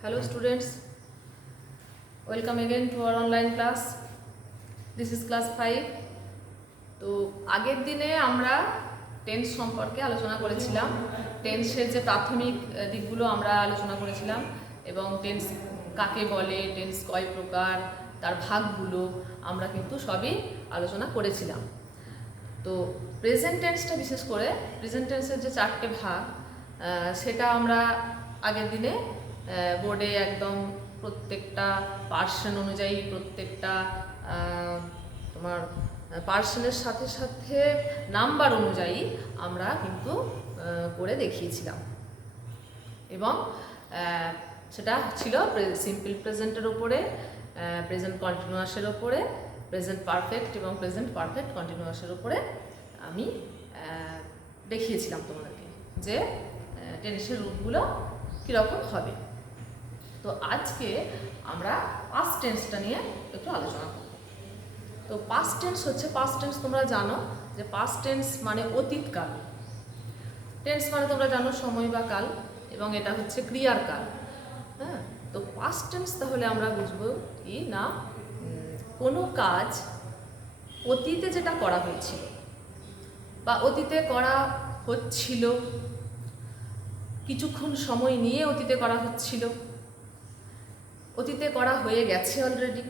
Hello students, welcome again to our online class. This is class 5. তো আগের দিনে আমরা টেন্স সম্পর্কে আলোচনা করেছিলাম। টেন্সের যে প্রাথমিক দিকগুলো আমরা আলোচনা করেছিলাম এবং টেন্স কাকে বলে, টেন্স কয় প্রকার, তার ভাগগুলো আমরা কিন্তু সবই আলোচনা করেছিলাম। তো প্রেজেন্ট টেন্সটা বিশেষ করে প্রেজেন্ট টেন্সের যে 4টে ভাগ সেটা আমরা আগের দিনে বোর্ডে একদম প্রত্যেকটা পার্সন অনুযায়ী, প্রত্যেকটা তোমার পার্সনের সাথে সাথে নাম্বার অনুযায়ী আমরা কিন্তু করে দেখিয়েছিলাম এবং সেটা ছিল সিম্পল প্রেজেন্টের ওপরে, প্রেজেন্ট কন্টিনিউয়াসের ওপরে, প্রেজেন্ট পারফেক্ট এবং প্রেজেন্ট পারফেক্ট কন্টিনিউয়াসের ওপরে আমি দেখিয়েছিলাম তোমাদেরকে যে টেন্সের রূপগুলো কীরকম হবে। তো আজকে আমরা পাস্ট টেন্সটা নিয়ে একটু আলোচনা করব। তো পাস্ট টেন্স হচ্ছে, পাস্ট টেন্স তোমরা জানো যে পাস্ট টেন্স মানে অতীতকাল। টেন্স মানে তোমরা জানো সময় বা কাল, এবং এটা হচ্ছে ক্রিয়ার কাল। হ্যাঁ, তো পাস্ট টেন্স তাহলে আমরা বুঝবো কি না, কোনো কাজ অতীতে যেটা করা হয়েছিল বা অতীতে করা হচ্ছিল, কিছুক্ষণ সময় নিয়ে অতীতে করা হচ্ছিল, অতীতে করা হয়ে গেছে অলরেডি,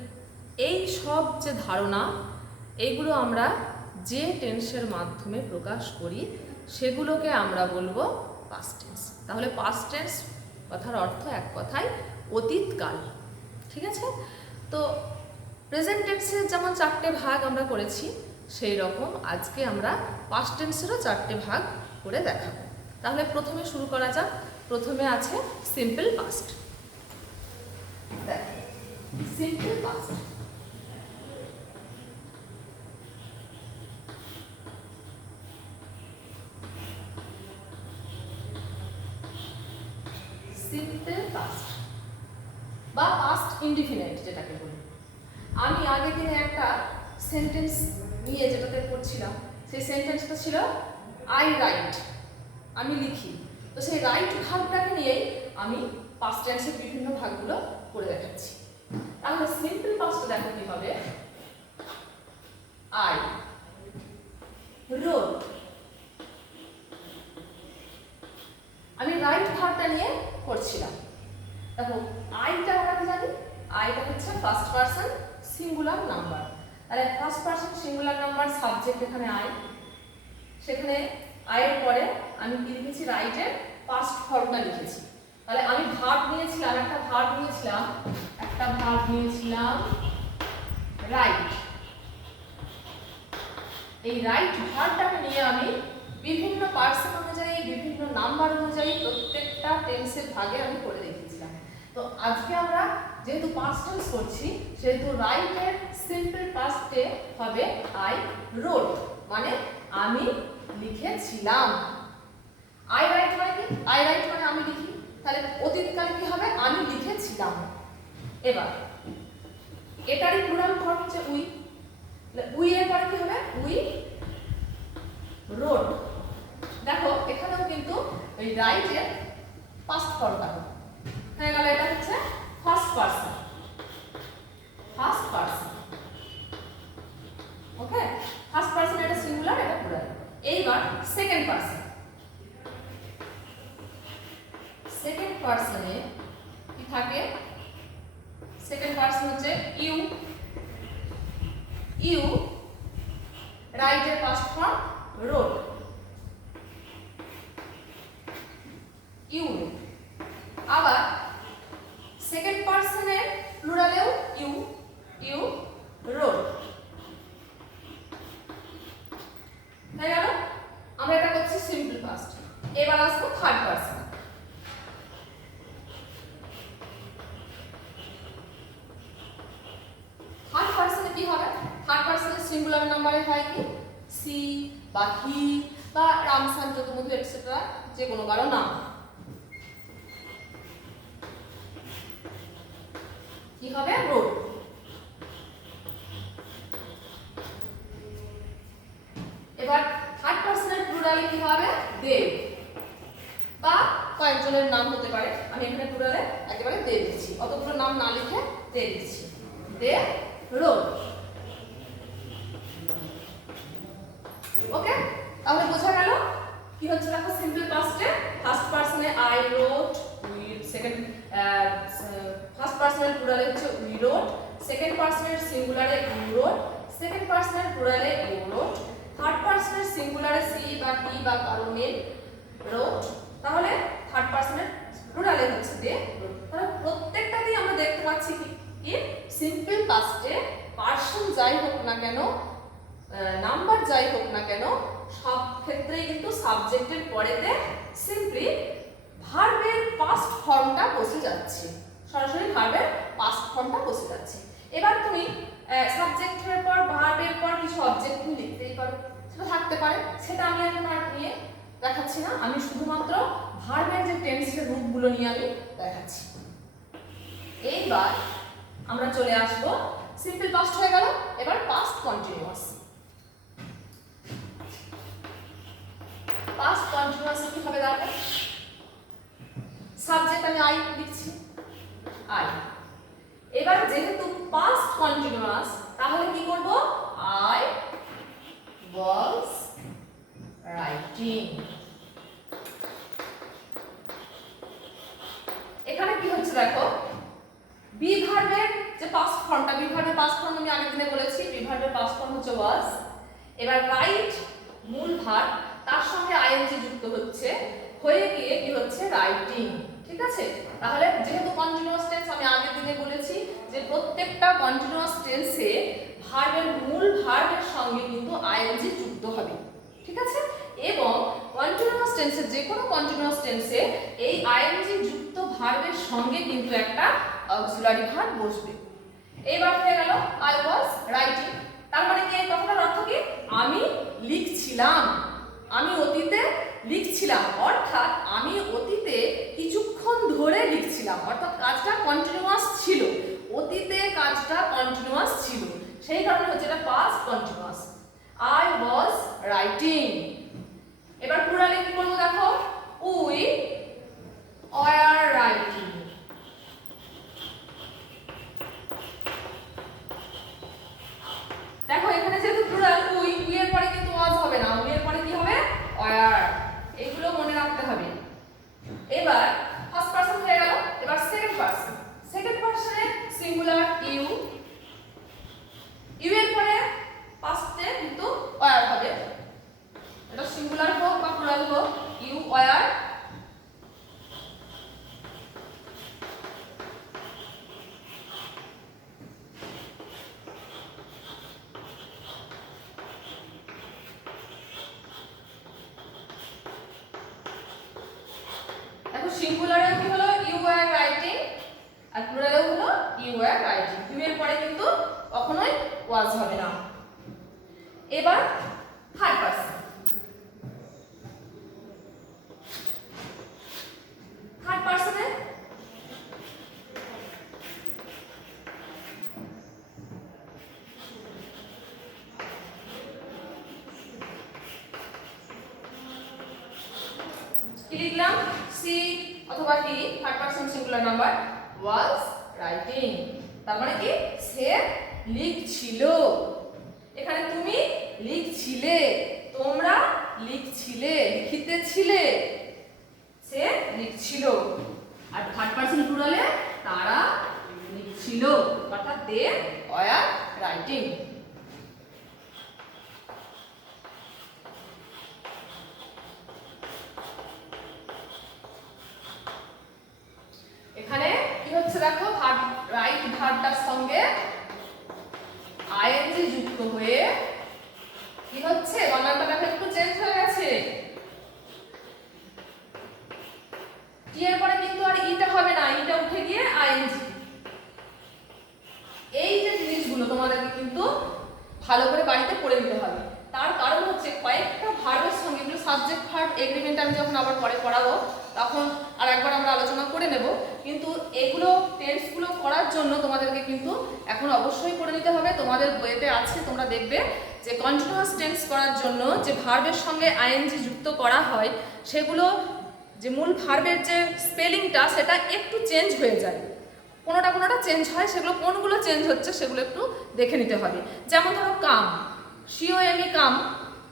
এই সব যে ধারণা, এইগুলো আমরা যে টেন্সের মাধ্যমে প্রকাশ করি সেগুলোকে আমরা বলবো পাস্ট টেন্স। তাহলে পাস্ট টেন্স কথার অর্থ এক কথায় অতীতকাল। ঠিক আছে? তো প্রেজেন্ট টেন্সের যেমন 4টে ভাগ আমরা করেছি, সেই রকম আজকে আমরা পাস্ট টেন্সেরও 4টে ভাগ করে দেখাবো। তাহলে প্রথমে শুরু করা যাক। প্রথমে আছে simple past. Simple past, simple past বা পাস্ট ইনডিফিনিট যেটাকে বলি। আমি আগের দিনে একটা সেন্টেন্স নিয়ে যেটাতে পড়ছিলাম, সেই সেন্টেন্সটা ছিল আই রাইট, আমি লিখি। তো সেই রাইট ভাগটাকে নিয়েই আমি পাস্ট টেন্সের বিভিন্ন ভাগগুলো করে দেখাচ্ছি। তাহলে সিম্পল পাস্ট দেখো কি হবে, আই রোড। আমি রাইট ভাগটা নিয়ে করছিলাম। দেখো আইটা আমরা কি জানি, আইটা হচ্ছে ফার্স্ট পারসন সিঙ্গুলার নাম্বার। তাহলে first person singular number, subject এখানে আই, সেখানে আয়ের পরে আমি কি লিখেছি, রাইটের পাস্ট ফর্মটা লিখেছি। তাহলে আমি ভার্ব নিয়েছিলাম, একটা ভার্ব নিয়েছিলাম রাইট। এই রাইট ভার্বটাকে নিয়ে আমি বিভিন্ন পার্সন অনুযায়ী, বিভিন্ন নাম্বার অনুযায়ী প্রত্যেকটা টেন্সের ভাগে আমি করে দেখিয়েছিলাম। তো আজকে আমরা যেহেতু পাস্ট টেন্স করছি, সেহেতু রাইটের সিম্পল পাস্টে হবে আই রোট, মানে আমি লিখেছিলাম। আই রাইট মানে কি, আই রাইট মানে আমি লিখি। তাহলে অতীতকালে কি হবে, আমি লিখেছিলাম। এবার এটারই প্লুরাল ফর্ম হচ্ছে উই। উই এর পরে কি হবে, উই রোড। দেখো এখানেও কিন্তু এই রাইটের পাস্ট ফর্মটা হয়ে গেল। এটা হচ্ছে ফার্স্ট পারসন, ফার্স্ট পারসন। ওকে, ফার্স্ট পারসন এটা সিঙ্গুলার, এটা প্লুরাল। এইবার সেকেন্ড পারসন। সেকেন্ড পারসনে কি থাকে, সেকেন্ড পারসন হচ্ছে ইউ। ইউ রাইটের পাস্ট ফর্ম রোড, ইউ। আবার সেকেন্ড পারসনের প্লুরালেও ইউ, ইউ রোড। হয়ে গেল, আমরা এটা করছি সিম্পল পাস্ট। এবার আসবো থার্ড পারসন। থার্ড পারসনে কি হবে, থার্ড পারসনের সিঙ্গুলার নাম্বারে হয় কি, সি বা হি বা রামসান, যদুমধু এটসেট্রা, যে কোনো কারো নাম। কি হবে, রোড। এবার থার্ড পারসনের প্লুরালে কি হবে, দে বা কয়েকজনের ভার্বের নাম হতে পারে। আমি এখানে প্লুরালে একেবারে দিয়ে দিচ্ছি, অতগুলো নাম না লিখে দিয়ে দিচ্ছি। দে রোড। ওকে, তাহলে বোঝা গেল কি হচ্ছে। দেখো সিম্পল পাস্টে ফার্স্ট পারসনে আই রোট, সেকেন্ড ফার্স্ট পারসনের প্লুরালে হচ্ছে উই রোট, সেকেন্ড পারসনের সিঙ্গুলারে ইউ রোট, সেকেন্ড পারসনের প্লুরালে ইউ রোট, থার্ড পারসনের সিঙ্গুলারে সি বা টি বা কারণে রোট, তাহলে থার্ড পারসনের প্লুরালে হচ্ছে দে রোট। তাহলে প্রত্যেকটাতেই আমরা দেখতে পাচ্ছি কি সিম্পল পাস্টে পারসন যাই হোক না কেন, নাম্বার যাই হোক না কেন, সব ক্ষেত্রেই কিন্তু সাবজেক্টের পরেতে সিম্পলি ভার্বের পাস্ট ফর্মটা বসে যাচ্ছে, সরাসরি ভার্বের পাস্ট ফর্মটা বসে যাচ্ছে। এবার তুমি সাবজেক্টের পর ভার্বের পর কিছু অবজেক্ট তুমি লিখতেই পারো, সেটা থাকতে পারে, সেটা আমি এখন আর নিয়ে দেখাচ্ছি না, আমি শুধুমাত্র ভার্বের যে টেন্সের রূপগুলো নিয়ে আমি দেখাচ্ছি। এইবার আমরা চলে আসব, সিম্পল পাস্ট হয়ে গেল, এবার পাস্ট কন্টিনিউয়াস। পাস্ট কন্টিনিউয়াস কি হবে দেখো, সাবজেক্ট আমি আই লিখছি, আই। এবার যেহেতু পাস্ট কন্টিনিউয়াস, তাহলে কি করব, আই ওয়াজ রাইটিং। এখানে কি হচ্ছে দেখো, বি ভার্বের যে পাস্ট ফর্মটা, বি ভার্বের পাস্ট ফর্ম আমি আগের দিনে বলেছি, বি ভার্বের পাস্ট ফর্ম হচ্ছে ওয়াজ। এবার রাইট মূল ভার্ব, তার সঙ্গে আইএনজি যুক্ত হচ্ছে, হয়ে গিয়ে কি হচ্ছে, রাইটিং। ঠিক আছে, তাহলে যেহেতু কন্টিনিউয়াস টেন্স, আমি আগের দিনে বলেছি যে প্রত্যেকটা কন্টিনিউয়াস টেন্সে ভার্বের মূল ভার্বের সঙ্গে কিন্তু আইএনজি যুক্ত হবে। ঠিক আছে, এবং কন্টিনিউয়াস টেন্সে, যে কোনো কন্টিনিউয়াস টেন্সে এই আইএনজি যুক্ত ভার্বের সঙ্গে কিন্তু একটা অক্সিলারি ভার্ব বসবে। এইবার হয়ে গেল আই ওয়াজ রাইটিং, তার মানে কি, এই কথাটার অর্থ কি, আমি লিখছিলাম, আমি অতীতে লিখছিলাম, অর্থাৎ আমি অতীতে কিছুক্ষণ ধরে লিখছিলাম, অর্থাৎ কাজটা কন্টিনিউয়াস ছিল, অতীতে কাজটা কন্টিনিউয়াস ছিল, সেই কারণে হচ্ছে এটা past continuous. I was writing. এবার প্লুরালে কি করব দেখো, উই ওয়ার রাইটিং। দেখো এখানে যেহেতু প্লুরাল, উই, উই এর পরে কিন্তু ওয়াজ হবে না, উই এর পরে কি হবে, ওয়ার। এগুলো মনে রাখতে হবে। এবার ফার্স্ট পারসন হয়ে গেল, এবার সেকেন্ড পারসন। সেকেন্ড পারসনে সিঙ্গুলার ইউ, ইউ এর পরে পাস্টে কিন্তু ওয়ার হবে, এটা সিঙ্গুলার হোক বা প্লুরাল হোক, ইউ ওয়ার। সিঙ্গুলারেও কি হলো, ইউ ওয়্যার রাইটিং, আর প্লুরালেও হলো ইউ ওয়্যার রাইটিং। ইউ এর পরে কিন্তু কখনোই ওয়াজ হবে না। এবার থার্ড পারসন। থার্ড পারসনে কি লিখলাম, সি অথবা he, third person singular number, was writing, তার মানে কি, সে লিখছিল। এখানে তুমি লিখছিলে, তোমরা লিখছিলে, লিখিতেছিলে, সে লিখছিল। আর থার্ড পারসন প্লুরালে তারা লিখছিল, অর্থাৎ দে ওয়্যার রাইটিং। এখানে কি হচ্ছে দেখো, ভার্ব, রাইট ভার্বটার সঙ্গে আইএনজি যুক্ত হয়ে কি হচ্ছে, বানানটা দেখো একটু চেঞ্জ হয়ে গেছে, টি এর পরে কিন্তু আর ইটা হবে না, ইটা উঠে গিয়ে আইএনজি। এই যে জিনিসগুলো তোমাদেরকে কিন্তু ভালো করে বাড়িতে পড়ে নিতে হবে। তার কারণ হচ্ছে কয়েকটা ভার্বের সঙ্গে, এগুলো সাবজেক্ট ভার্ব এগ্রিমেন্ট আমি যখন আবার পরে পড়াবো তখন আর একবার আমরা আলোচনা করে নেব, কিন্তু এগুলো টেন্সগুলো করার জন্য তোমাদেরকে কিন্তু এখন অবশ্যই পড়ে নিতে হবে। তোমাদের বইতে আছে, তোমরা দেখবে যে কন্টিনিউয়াস টেন্স করার জন্য যে ভার্বের সঙ্গে আইএনজি যুক্ত করা হয়, সেগুলো যে মূল ভার্বের যে স্পেলিংটা সেটা একটু চেঞ্জ হয়ে যায়, কোনোটা চেঞ্জ হয়, সেগুলো কোনগুলো চেঞ্জ হচ্ছে সেগুলো একটু দেখে নিতে হবে। যেমন ধরো কাম, সিওএমই কাম,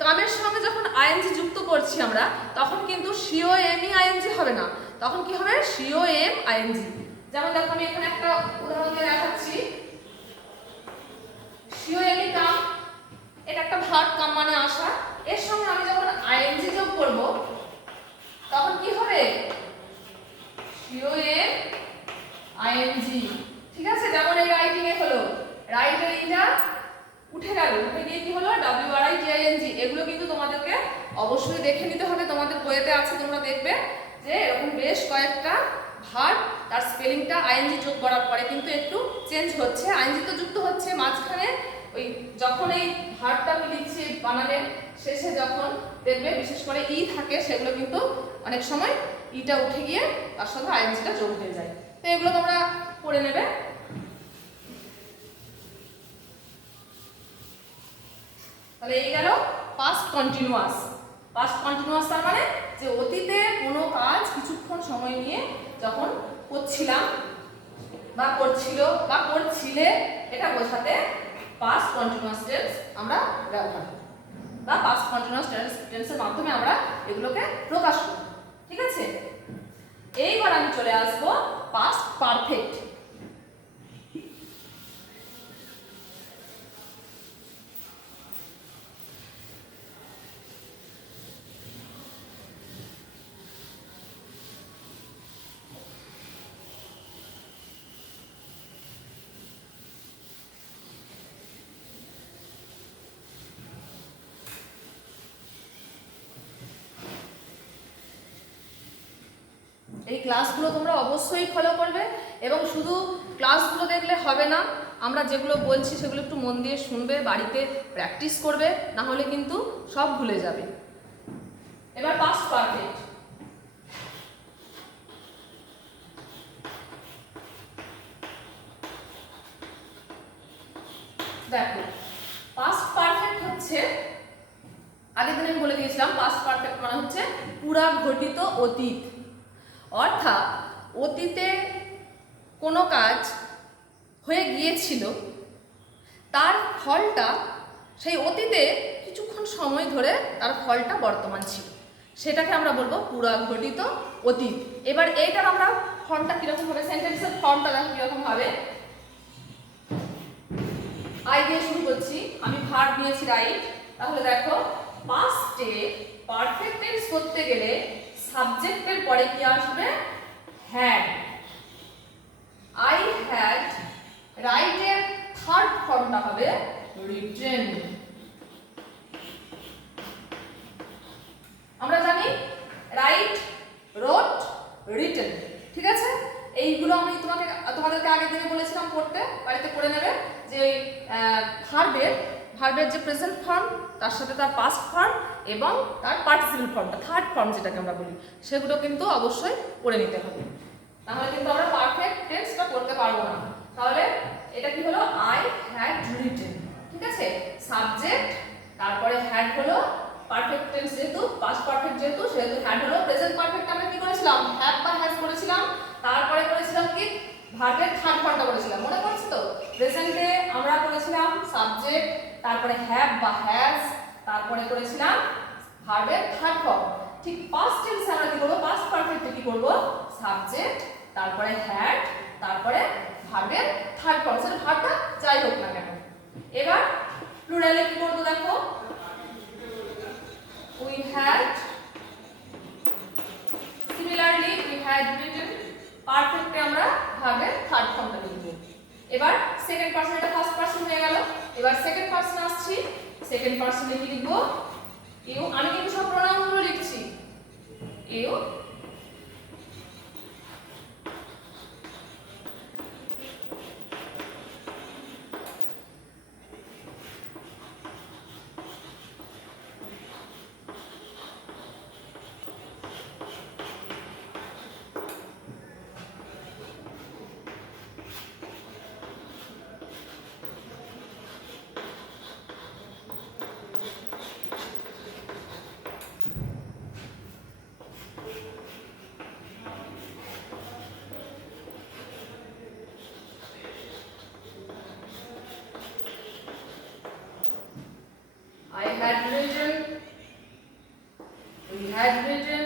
কামের সঙ্গে যখন আইএনজি যুক্ত করছি আমরা তখন কিন্তু সিওএমই আইএনজি হবে না, তখন কি হবে সিওএম আইএনজি। যেমন দেখো আমি এখানে একটা উদাহরণ দিয়ে দেখাচ্ছি। সিওএমই কাম, এটা একটা ভার্ব, কাম মানে আসা, এর সঙ্গে আমি যখন আইএনজি যোগ করব তখন কি হবে সিওএম আইএনজি। ঠিক আছে, যেমন এই রাইটিং এ হলো, রাইটের ইটা উঠে গেল, উঠে গিয়ে কি হলো WRITING। এগুলো কিন্তু তোমাদেরকে অবশ্যই দেখে নিতে হবে, তোমাদের বইয়েতে আছে, তোমরা দেখবে যে এরকম বেশ কয়েকটা ভার্ব তার স্পেলিংটা আইএনজি যোগ করার পরে কিন্তু একটু চেঞ্জ হচ্ছে, আইএনজি তো যুক্ত হচ্ছে মাঝখানে, ওই যখন এই ভার্বটা আমি লিখছি বানানের শেষে যখন দেখবে বিশেষ করে ই থাকে সেগুলো কিন্তু অনেক সময় ইটা উঠে গিয়ে তার সঙ্গে আইএনজিটা যোগ হয়ে যায়। তো এগুলো তোমরা পড়ে নেবে। তাহলে এই গেল পাস্ট কন্টিনিউয়াস। পাস্ট কন্টিনিউয়াস তার মানে যে অতীতে কোনো কাজ কিছুক্ষণ সময় নিয়ে যখন করছিলাম বা করছিল বা করছিলে, এটা বোঝাতে পাস্ট কন্টিনিউয়াস টেন্স আমরা ব্যবহার করি বা পাস্ট কন্টিনিউয়াস টেন্সের মাধ্যমে আমরা এগুলোকে প্রকাশ করি। ঠিক আছে, এইবার আমি চলে আসবো পাস্ট পারফেক্ট। এই ক্লাসগুলো তোমরা অবশ্যই ফলো করবে এবং শুধু ক্লাসগুলো দেখলে হবে না, আমরা যেগুলো বলছি সেগুলো একটু মন দিয়ে শুনবে, বাড়িতে প্র্যাকটিস করবে, না হলে কিন্তু সব ভুলে যাবে। এবার পাস্ট পারফেক্ট। দেখো পাস্ট পারফেক্ট হচ্ছে, আগের দিন আমি বলে দিয়েছিলাম পাস্ট পারফেক্ট মানে হচ্ছে পুরা ঘটিত অতীত, অর্থাৎ অতীতে কোনো কাজ হয়ে গিয়েছিল তার ফলটা সেই অতীতে কিছুক্ষণ সময় ধরে তার ফলটা বর্তমান ছিল, সেটাকে আমরা বলবো পুরা ঘটিত অতীত। এবার এইটার আমরা ফর্মটা কিরকম হবে, সেন্টেন্সের ফর্মটা দেখো কিরকম হবে। আই দিয়ে শুরু করছি, আমি ভার্ব নিয়েছি রাইট, তাহলে দেখো পাস্টে পারফেক্ট টেন্স করতে গেলে সাবজেক্টের পরে কি আসবে হ্যাড। আই হ্যাড, রাইটের থার্ড ফর্মটা হবে রিটেন। আমরা জানি রাইট, রোট, রিটেন। ঠিক আছে, এইগুলো আমি তোমাদেরকে আগের দিনে বলেছিলাম পড়তে, বাড়িতে পড়ে নেবে যে ভার্বের যে প্রেজেন্ট ফর্ম তার সাথে তার পাস্ট ফর্ম এবং তার পার্টিসিপেল ফর্মটা, থার্ড ফর্ম যেটাকে আমরা বলি, সেগুলো কিন্তু অবশ্যই পড়ে নিতে হবে, তাহলে কিন্তু আমরা পারফেক্ট টেন্সটা করতে পারবো না। তাহলে এটা কি হলো আই হ্যাড রিটেন। ঠিক আছে, সাবজেক্ট, তারপরে হ্যাড হলো পারফেক্ট টেন্স, যেহেতু পাস্ট পারফেক্ট যেহেতু সেহেতু হ্যাড হলো, প্রেজেন্ট পারফেক্ট আমরা কি করেছিলাম হ্যাভ বা হ্যাজ করেছিলাম, তারপরে করেছিলাম কি ভার্বের থার্ড ফর্মটা করেছিলাম, মনে পড়ছে তো। প্রেজেন্টে আমরা করেছিলাম সাবজেক্ট, তারপরে হ্যাভ বা হ্যাজ, তারপরে করেছিলাম ভার্বের থার্ড ফর্ম। ঠিক পাস্ট টেন্সে আমরা কি করব, পাস্ট পারফেক্টে কি করব সাবজেক্ট, তারপরে হ্যাড, তারপরে ভার্বের থার্ড ফর্ম, সেটা ভার্বটা যাই হোক না কেন। এবার প্লুরালে কি করব দেখো, we had, similarly we had written, পারফেক্টে আমরা ভার্বের থার্ড ফর্মটা লিখব। এবার সেকেন্ড পারসন, এটা ফার্স্ট পারসন হয়ে গেল, এবার সেকেন্ড পারসন আসছি, সেকেন্ড পারসনে কি লিখব ইউ, আমি কিন্তু সব প্রোনাউনগুলো লিখছি, you, had written, we had written,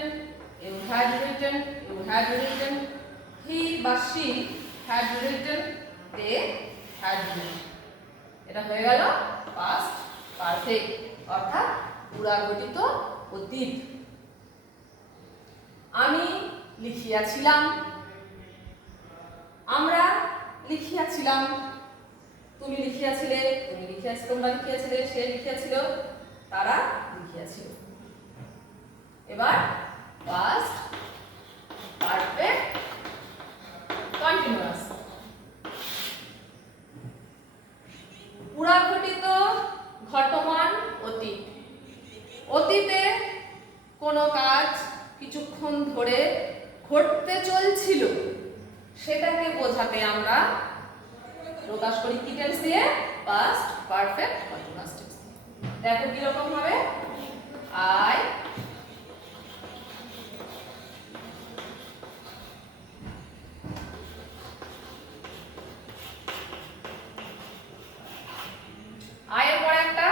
you had written, you had written, he বা she had written, they had written. এটা হয়ে গেল past perfect অর্থাৎ পুরাগঠিত অতীত। আমি লিখিয়াছিলাম, আমরা লিখিয়াছিলাম, তুমি লিখিয়াছিলে, তুমি লিখিয়াছিলে, তোমরা লিখিয়াছিলে, সে লিখিয়াছিল, তারা লিখিয়াছিল। এবার past perfect continuous। পুরাঘটিত ঘটমান অতীত। অতীতে কোনো কাজ কিছুক্ষণ ধরে ঘটতে চলছিল, সেটাকে বোঝাতে আমরা প্রকাশ করি কি টেন্স দিয়ে? Past perfect continuous tense. দেখো কি রকম হবে, আই এর পরে একটা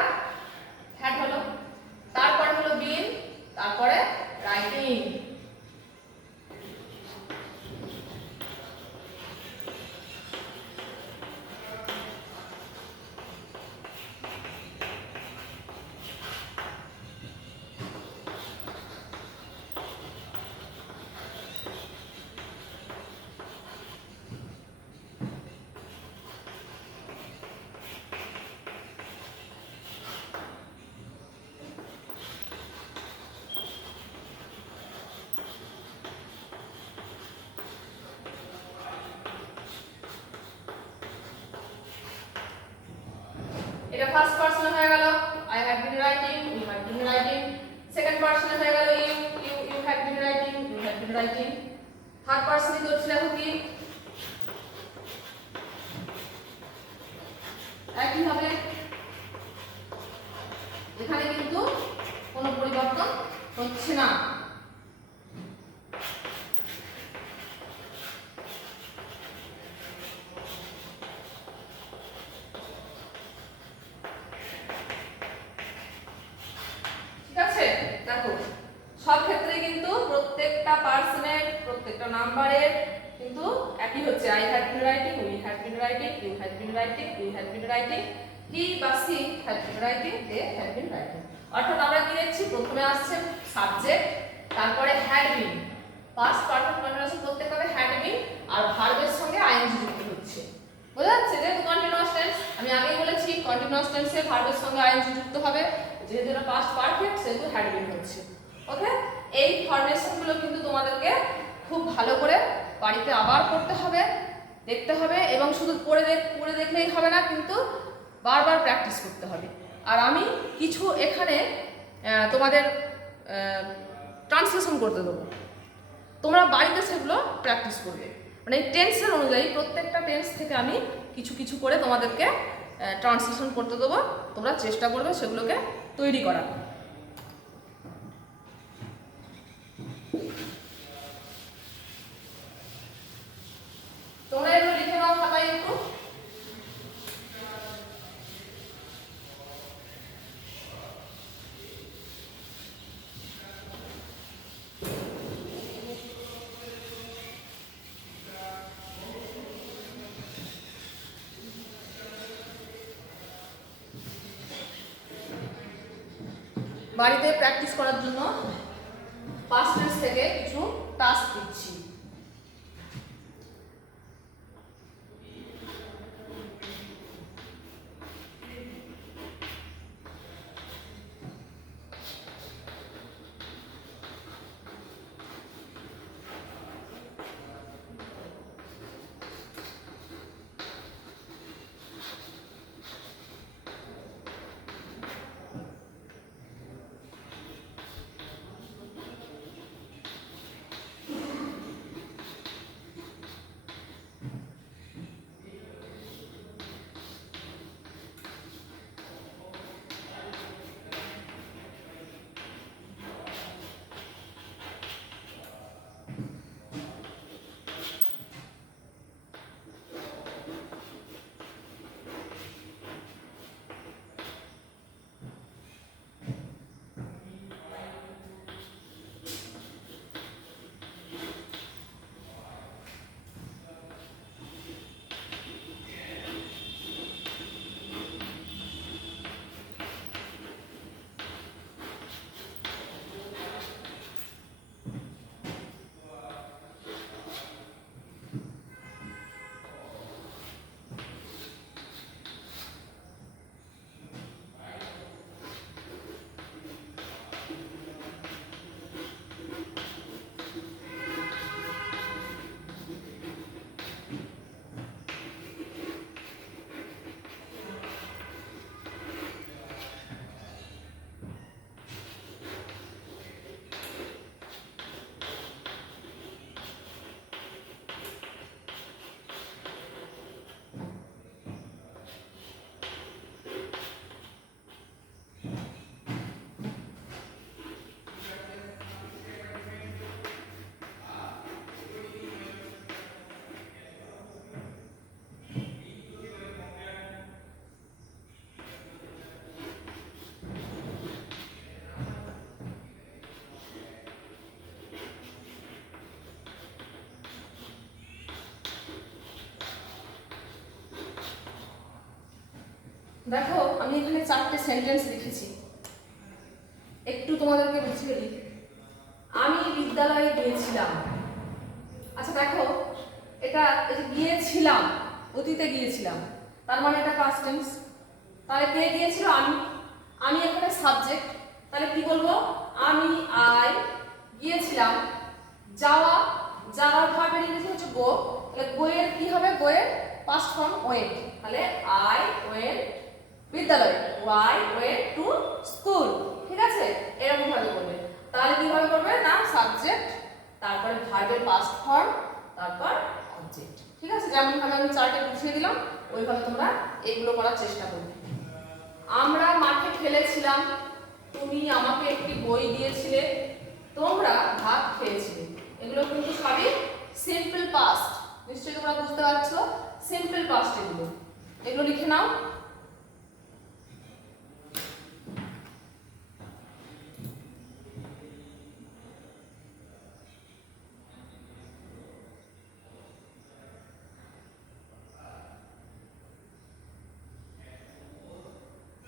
হ্যাড হলো, তারপরে হলো বিন, তারপরে রাইটিং। এটা ফার্স্ট পারসনে হয়ে গেল, I had been writing, we had been writing. Second পারসনে হয়ে গেল, you had been writing, you had been writing. Third পারসনে করছিল এখন কি? একই হবে, এখানে কিন্তু কোনো পরিবর্তন হচ্ছে না। দেখো সব ক্ষেত্রে কিন্তু প্রত্যেকটা পার্সনের প্রত্যেকটা নাম্বারের কিন্তু একই হচ্ছে, I had been writing, we had been writing, you had been writing, we had been writing, he বা she had been writing, they had been writing. অর্থাৎ আমরা কি দেখছি, প্রথমে আসছে সাবজেক্ট, তারপরে had been. Past perfect continuous প্রত্যেকটা had been আর ভার্বের সঙ্গে আইএনজি যুক্ত হচ্ছে। বোঝা যাচ্ছে? যেহেতু কন্টিনিউয়াস টেন্স, আমি আগেই বলেছি কন্টিনিউয়াস টেন্সে ভার্বের সঙ্গে আইএনজি যুক্ত হবে, যেহেতু এটা পাস্ট পারফেক্ট সেহেতু হ্যাড বিন হচ্ছে। ওকে, এই ফরমেশনগুলো কিন্তু তোমাদেরকে খুব ভালো করে বাড়িতে আবার করতে হবে, দেখতে হবে, এবং শুধু পড়ে দেখলেই হবে না, কিন্তু বারবার প্র্যাকটিস করতে হবে। আর আমি কিছু এখানে তোমাদের ট্রান্সলেশন করতে দেবো, তোমরা বাড়িতে সেগুলো প্র্যাকটিস করবে। মানে এই টেন্সের অনুযায়ী প্রত্যেকটা টেন্স থেকে আমি কিছু কিছু করে তোমাদেরকে ট্রান্সলেশন করতে দেবো, তোমরা চেষ্টা করবে সেগুলোকে তৈরি করার। তোমরা এগুলো লিখে নাও খাতায় একটু। বাড়িতে প্র্যাকটিস করার জন্য পাস্ট টেন্স থেকে কিছু টাস্ক দিচ্ছি। দেখো আমি এখানে 4টে সেন্টেন্স লিখেছি, একটু তোমাদেরকে বুঝিয়ে দিই। আমি বিদ্যালয়ে গিয়েছিলাম। আচ্ছা দেখো, এটা এই যে গিয়েছিলাম, অতীতে গিয়েছিলাম, তার মানে এটা পাস্ট টেন্স। তাহলে কে গিয়েছিল? আমি। আমি এখানে সাবজেক্ট, তাহলে কি বলবো? আমি, আই গিয়েছিলাম। যাওয়া, যাওয়ার ভার্বের ইংরেজি হচ্ছে গো। তাহলে গো এর কি হবে? গো এর পাস্ট ফর্ম ওয়েন্ট। তাহলে আই ওয়েন্ট বিদ্যালয়, আই ওয়েন্ট টু স্কুল। ঠিক আছে, এরকম ভাবে করবে। তাহলে কিভাবে করবে না, সাবজেক্ট, তারপরে ভার্বের পাস্ট ফর্ম, তারপর অবজেক্ট। ঠিক আছে, যেমন ভাবে আমি চার্টে বুঝিয়ে দিলাম ওইভাবে তোমরা এগুলো করার চেষ্টা করবে। আমরা মাঠে খেলেছিলাম। তুমি আমাকে একটি বই দিয়েছিলে। তোমরা ভাত খেয়েছিলে। এগুলো কিন্তু সবই সিম্পল পাস্ট। নিশ্চয়ই তোমরা বুঝতে পারছো, সিম্পল পাস্ট এগুলো। এগুলো লিখে নাও।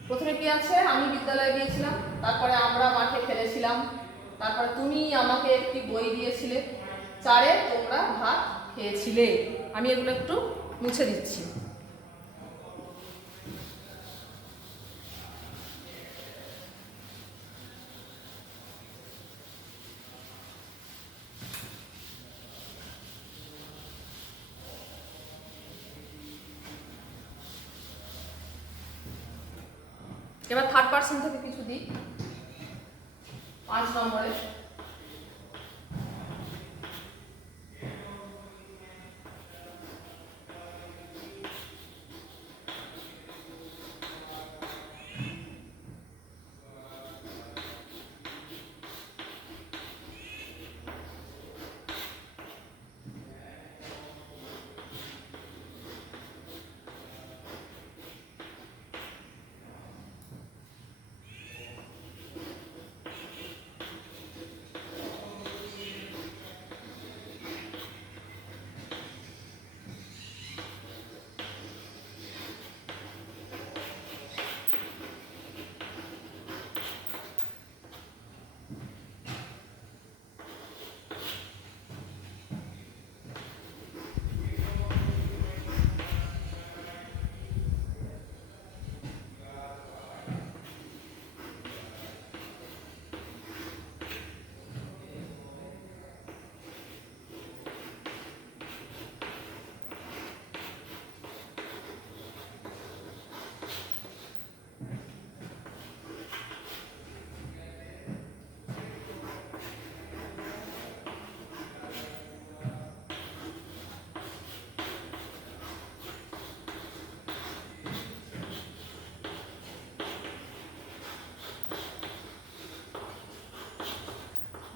প্রথমে কি আছে? আমি বিদ্যালয়ে গিয়েছিলাম, তারপরে আমরা মাঠে খেলেছিলাম, তারপরে তুমি আমাকে একটি বই দিয়েছিলে, 4 তোমরা ভাত খেয়েছিলে। আমি এগুলো একটু মুছে দিচ্ছি। এবার থার্ড পার্সন থেকে কিছু দিই। 5 নম্বরে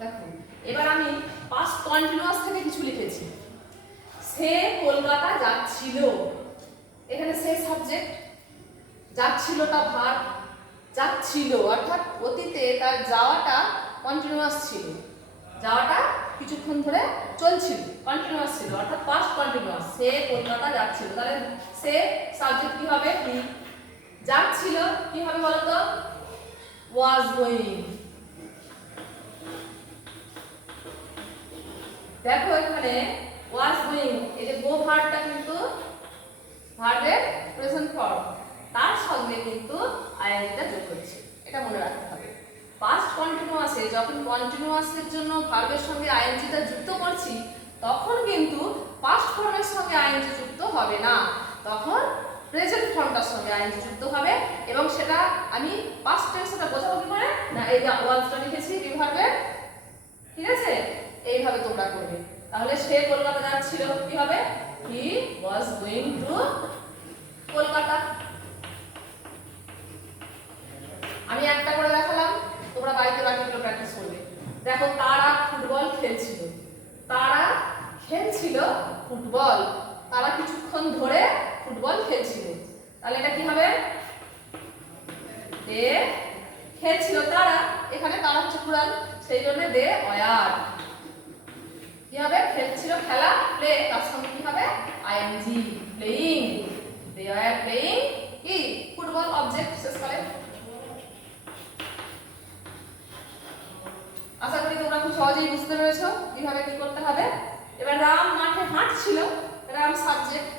দেখো, এবার আমি পাস্ট কন্টিনিউয়াস থেকে কিছু লিখেছি। সে কলকাতা যাচ্ছিল। এখানে সে সাবজেক্ট, যাচ্ছিলটা ভার্ব। যাচ্ছিল অর্থাৎ অতীতে তার যাওয়াটা কন্টিনিউয়াস ছিল, যাওয়াটা কিছুক্ষণ ধরে চলছিল, কন্টিনিউয়াস ছিল, অর্থাৎ পাস্ট কন্টিনিউয়াস। সে কলকাতা যাচ্ছিল, তাহলে সে সাবজেক্ট কি হবে? হি। যাচ্ছিল কি হবে বলো তো? Was going. দেখো এখানে ওয়াজ গোয়িং, এই যে গো ভার্বটা কিন্তু ভার্বের প্রেজেন্ট ফর্ম, তার সঙ্গে কিন্তু আইএনজিটা যোগ হচ্ছে, এটা মনে রাখতে হবে। পাস্ট কন্টিনিউয়াসে যখন কন্টিনিউয়াসের জন্য ভার্বের সঙ্গে আইএনজিটা যুক্ত করছি, তখন কিন্তু পাস্ট ফর্মের সঙ্গে আইএনজি যুক্ত হবে না, তখন প্রেজেন্ট ফর্মটার সঙ্গে আইএনজি যুক্ত হবে। এবং সেটা আমি পাস্ট টেন্সটা বোঝাবো কি করে না, এই যে ওয়াজটা লিখেছি বি ভার্বের, ঠিক আছে, এইভাবে তোমরা করবে। তাহলে সে কলকাতা যাচ্ছিল, কি হবে? হি ওয়াজ গোয়িং টু কলকাতা। আমি একটা করে দেখালাম, তোমরা বাড়িতে বাকিগুলো প্র্যাকটিস করবে। দেখো, তারা ফুটবল খেলছিল। তারা খেলছিল ফুটবল, তারা কিছুক্ষণ ধরে ফুটবল খেলছিল। তাহলে এটা কি হবে? দে খেলছিল তারা, এখানে তারা হচ্ছে প্লুরাল, সেই জন্য দে ওয়ার। কি হবে? খেলছিল, খেলা, প্লে, তার সঙ্গে কি হবে? ING, playing. They were playing কি? ফুটবল।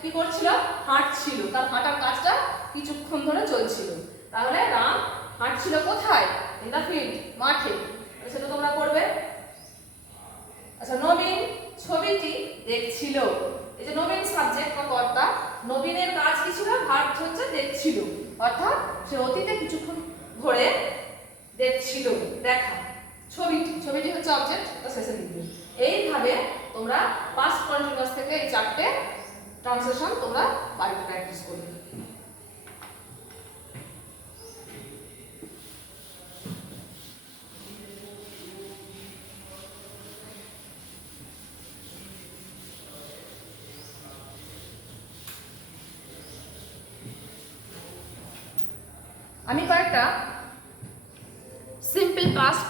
কি করছিল? হাঁটছিল, তার হাঁটার কাজটা কিছুক্ষণ ধরে চলছিল। তাহলে রাম হাঁটছিল কোথায়? ইন দ্য ফিল্ড, মাঠে। সেটা তোমরা করবে। আচ্ছা, নবীন ছবিটি দেখছিল। এই যে নবীন সাবজেক্ট বা কর্তা, নবীনের কাজ কি ছিল? ভার্ব হচ্ছে দেখছিল, অর্থাৎ সে অতীতে কিছুক্ষণ ধরে দেখছিল, দেখা। ছবিটি হচ্ছে অবজেক্ট, তো শেষে লিখবে। এইভাবে তোমরা পাস্ট কন্টিনিউয়াস থেকে এই চারটে ট্রান্সলেশন তোমরা বাড়িতে প্র্যাকটিস করবে। আমি কয়েকটা সিম্পল পাস্ট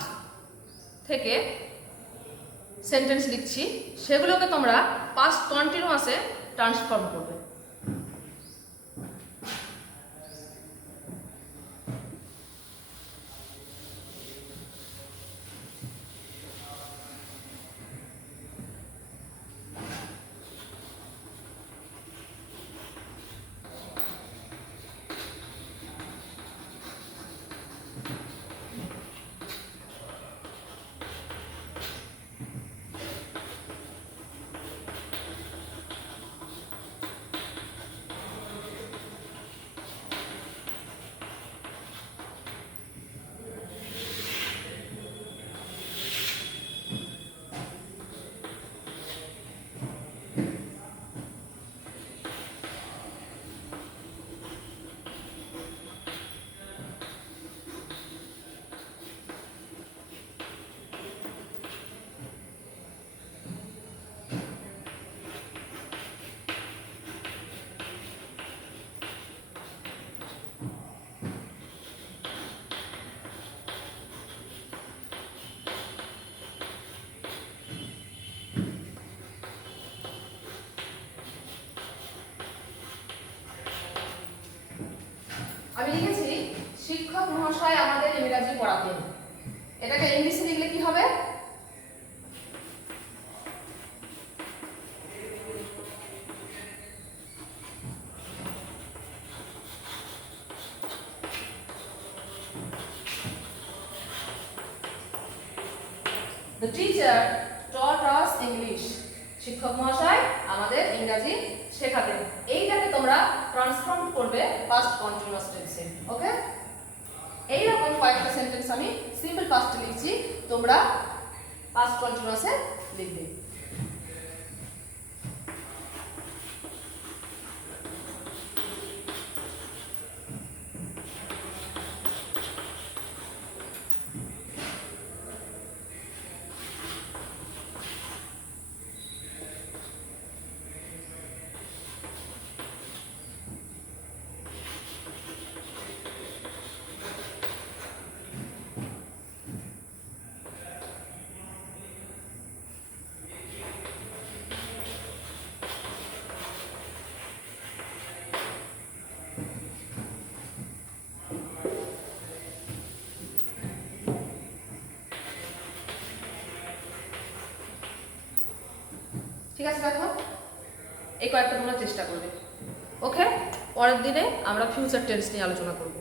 থেকে সেন্টেন্স লিখছি, সেগুলোকে তোমরা পাস্ট কন্টিনিউয়াসে ট্রান্সফর্ম করবে। আমি লিখেছি শিক্ষক মহাশয় আমাদের ইংরেজি পড়াতেন। এটাকে ইংলিশে লিখলে কি হবে? The teacher taught us English. শিক্ষক মহাশয় আমাদের ইংরেজি শেখাতেন। এইটাকে তোমরা ট্রান্সফর্ম করবে পাস্ট কন্টিনিউয়াস টেন্সে। ওকে, এইরকম কয়েকটা সেন্টেন্স আমি সিম্পল পাস্টে লিখছি, তোমরা পাস্ট কন্টিনিউয়াসে লিখবে। ঠিক আছে, দেখো এই কয়েকটা তোমরা চেষ্টা করবে। ওকে, পরের দিনে আমরা ফিউচার টেন্স নিয়ে আলোচনা করব।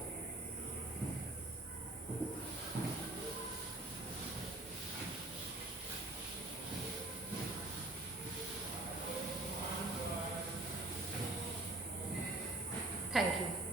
Thank you.